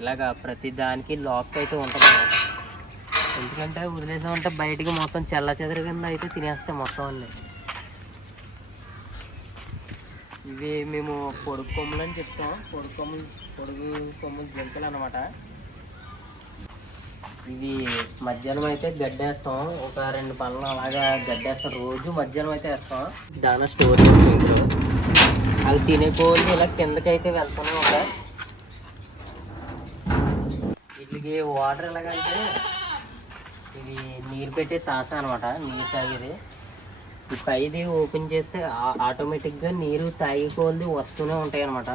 ఇలాగా ప్రతి దానికి లాక్ అయితే ఉంటుంది. ఎందుకంటే వదిలేసామంటే బయటికి మొత్తం చెల్ల చెదరి కింద అయితే తినేస్తాయి మొత్తం అన్నీ. ఇవి మేము పొడుగు కొమ్ములు అని చెప్తాం. పొడుగు కొమ్ములు జింకలు అన్నమాట. ఇవి మధ్యాహ్నం అయితే గడ్డేస్తాం. ఒక 2 పనులు అలాగా గడ్డేస్తాం. రోజు మధ్యాహ్నం అయితే వేస్తాం. దానా స్టోర్ చేస్తాం. ఇప్పుడు అవి తినే కోళ్ళు ఇలా కిందకి అయితే వెళ్తూనే ఉంటాయి. వీటికి వాటర్ ఎలాగంటే ఇది నీరు పెట్టే తాస అనమాట. నీరు తాగేది. ఈ పైది ఓపెన్ చేస్తే ఆటోమేటిక్గా నీరు తాగికోల్ది వస్తూనే ఉంటాయి అనమాట.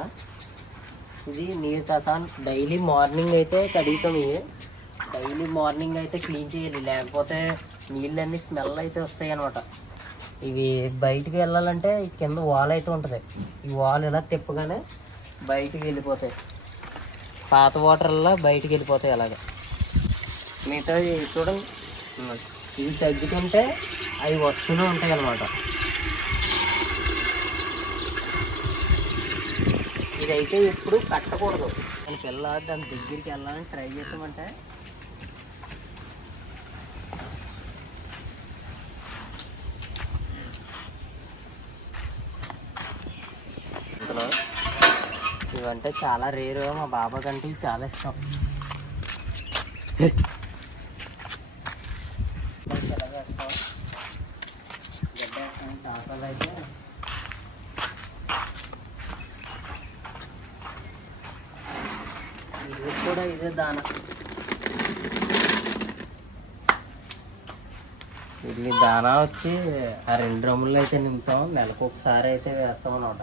ఇది నీరు తాస. డైలీ మార్నింగ్ అయితే కడుగుతాం. ఇవి డైలీ మార్నింగ్ అయితే క్లీన్ చేయాలి, లేకపోతే నీళ్ళన్నీ స్మెల్ అయితే వస్తాయి అనమాట. ఇవి బయటికి వెళ్ళాలంటే కింద వాల్ అయితే ఉంటుంది. ఈ వాల్ ఇలా తిప్పగానే బయటికి వెళ్ళిపోతాయి. పాత వాటర్లా బయటికి వెళ్ళిపోతాయి. అలాగా మిగతా చూడండి, ఇవి తగ్గుతుంటే అవి వస్తూనే ఉంటాయి అన్నమాట. ఇదైతే ఎప్పుడు కట్టకూడదు. దానికి వెళ్ళాలి, దాని దగ్గరికి వెళ్ళాలని ట్రై చేసామంటే ఇవంటే చాలా రేరు. మా బాబా కంటే చాలా ఇష్టం. టాపాలు అయితే ఇది కూడా ఇదే దానా. వీటికి దానా వచ్చి ఆ 2 డ్రమ్ములు అయితే నింపుతాం. నెలకు ఒకసారి అయితే వేస్తాం అన్నమాట.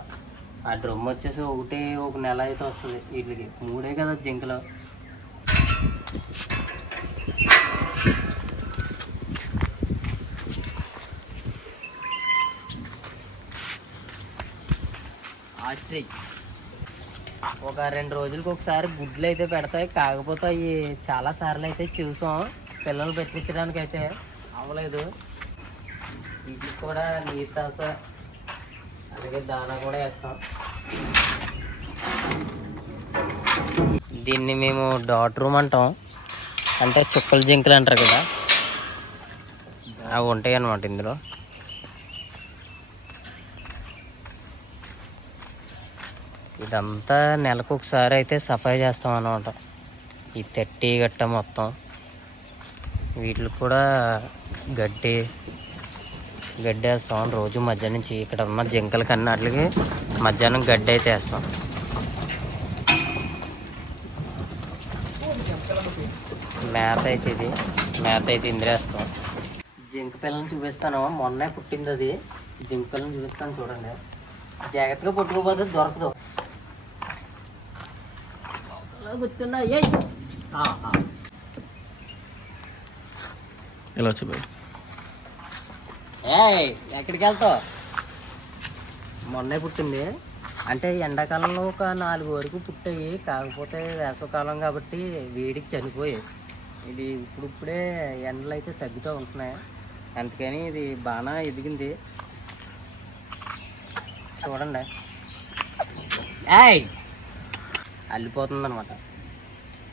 ఆ డ్రమ్ వచ్చేసి ఒక నెల అయితే వస్తుంది. వీటికి 3 కదా జింకలు. ఆస్ట్రిచ్ ఒక 2 రోజులకి ఒకసారి గుడ్లు అయితే పెడతాయి. కాకపోతే అవి చాలా సార్లు అయితే చూసాం. పిల్లలు పెట్టించడానికి అయితే అవ్వలేదు. వీటికి కూడా నీరు తాస అలాగే దానా కూడా వేస్తాం. దీన్ని మేము డాట్ రూమ్ అంటాం. అంటే చుక్కల జింకలు అంటారు కదా, అవి ఉంటాయి అన్నమాట ఇందులో. ఇదంతా నెలకు ఒకసారి అయితే సఫాయి చేస్తాం అన్నమాట. ఈ తట్టి గట్ట మొత్తం. వీటికి కూడా గడ్డి వేస్తాం రోజు మధ్యాహ్నం నుంచి. ఇక్కడ ఉన్న జింకలకి అన్నిటికి మధ్యాహ్నం గడ్డి అయితే వేస్తాం. మేత అయితే ఇంద్రేస్తాం. జింక పిల్లల్ని చూపిస్తాను. మొన్నే పుట్టింది అది. జింక పిల్లల్ని చూపిస్తాను చూడండి. జాగ్రత్తగా పుట్టుకోపోతే దొరకదు. కూర్చున్నా ఎలా వచ్చి ఎక్కడికి వెళ్తావు? మొన్నే పుట్టింది. అంటే ఎండాకాలంలో ఒక 4 వరకు పుట్టాయి. కాకపోతే వేసవకాలం కాబట్టి వేడికి చనిపోయాయి. ఇది ఇప్పుడిప్పుడే ఎండలు అయితే తగ్గుతూ ఉంటున్నాయి. అందుకని ఇది బాగా ఎదిగింది. చూడండి, అల్లిపోతుంది అనమాట.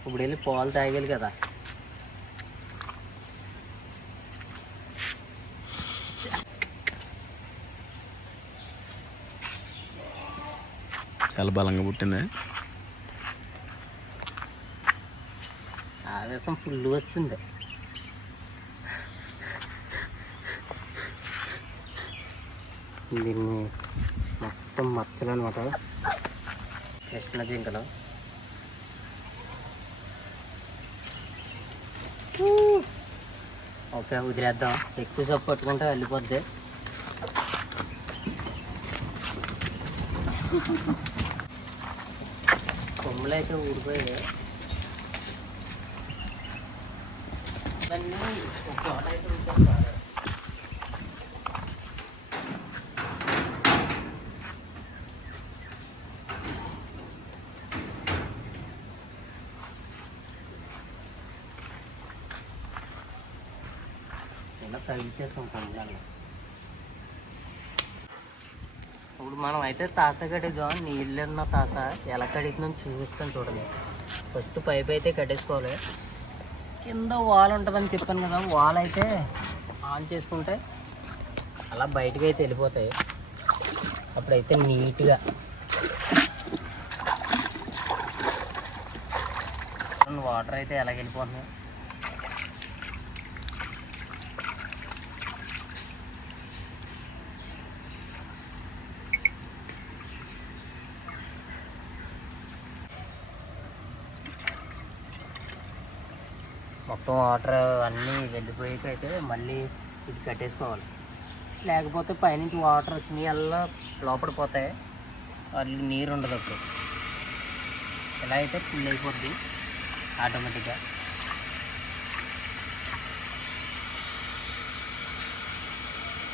ఇప్పుడు వెళ్ళి పాలు తాగాలి కదా. చాలా బలంగా పుట్టింది. ఆవేశం ఫుల్ వచ్చింది. దీన్ని మొత్తం మచ్చలు అనమాట. కృష్ణ జింకలు. ఓకే, వదిలేద్దాం. ఎక్కువ సొప్పు పట్టుకుంటే వెళ్ళిపోద్ది. కొమ్ములు అయితే ఊడిపోయాయి. ఇవన్నీ ఒక చోట అయితే ఉంచేస్తారు. ఇలా తగ్గించేస్తాం కొమ్ములని. ఇప్పుడు మనం అయితే తాస కడిగాం. నీళ్ళున్న తాస ఎలా కడుగుతుందని చూపిస్తాను చూడండి. ఫస్ట్ పైప్ అయితే కట్టేసుకోవాలి. కింద వాల్ ఉంటుందని చెప్పాను కదా, వాల్ అయితే ఆన్ చేసుకుంటే అలా బయటకు అయితే వెళ్ళిపోతాయి. అప్పుడైతే నీట్గా వాటర్ అయితే ఎలా వెళ్ళిపోతున్నాయి. మొత్తం వాటర్ అన్నీ వెళ్ళిపోయాక అయితే మళ్ళీ ఇది కట్టేసుకోవాలి. లేకపోతే పైనుంచి వాటర్ వచ్చినాయి అలా లోపల పోతాయి, వాళ్ళు నీరు ఉండదు. అప్పుడు ఇలా అయితే ఫుల్ అయిపోద్ది ఆటోమేటిక్గా.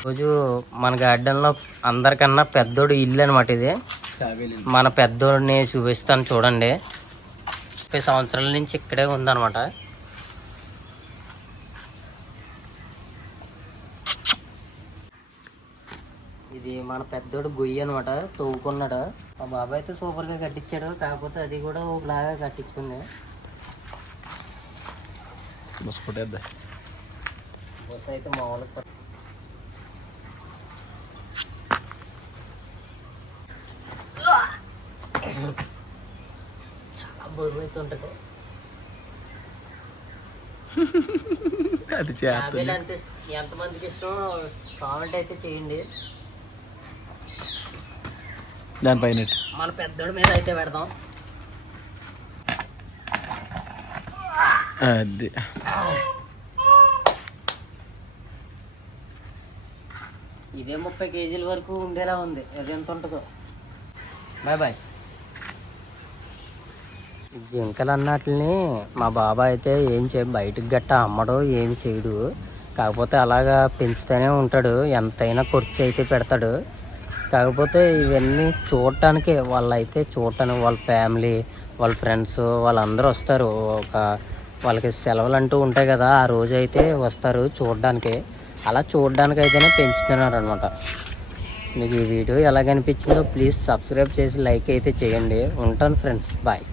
రోజు మన గార్డెన్లో అందరికన్నా పెద్దోడు ఇల్లు అనమాట ఇది. మన పెద్దోడిని చూపిస్తాను చూడండి. 30 సంవత్సరాల నుంచి ఇక్కడే ఉందన్నమాట. ఇది మన పెద్దోడు గొయ్యి అనమాట, తవ్వుకున్నాడు. మా బాబాయ్ అయితే సూపర్గా కట్టించాడు. కాకపోతే అది కూడా ఒకలాగా కట్టించుకుంది. బస్ అయితే మామూలుగా చాలా బరువు అయితే ఉంటుంది. ఎంతమందికి ఇష్టం కామెంట్ అయితే చేయండి. దానిపైన మన పెద్దోడి మీద అయితే పెడదాం. అది ఇదే 30 కేజీల వరకు ఉండేలా ఉంది. అది ఎంత ఉంటుందో. Bye bye. జింకలు అన్నట్లని మా బాబాయ్ అయితే బయటకు గట్ట అమ్మడు, ఏమి చేయడు. కాకపోతే అలాగా పెంచుతూనే ఉంటాడు. ఎంతైనా ఖర్చు అయితే పెడతాడు. కాకపోతే ఇవన్నీ చూడటానికి వాళ్ళైతే చూడటానికి వాళ్ళ ఫ్యామిలీ, వాళ్ళ ఫ్రెండ్స్ వాళ్ళందరూ వస్తారు. వాళ్ళకి సెలవులు అంటూ ఉంటాయి కదా, ఆ రోజు అయితే వస్తారు చూడడానికి. అలా చూడడానికి అయితేనే పెంచుతున్నారు అనమాట. మీకు ఈ వీడియో ఎలాగనిపించిందో ప్లీజ్ సబ్స్క్రైబ్ చేసి లైక్ అయితే చేయండి. ఉంటాను ఫ్రెండ్స్, బాయ్.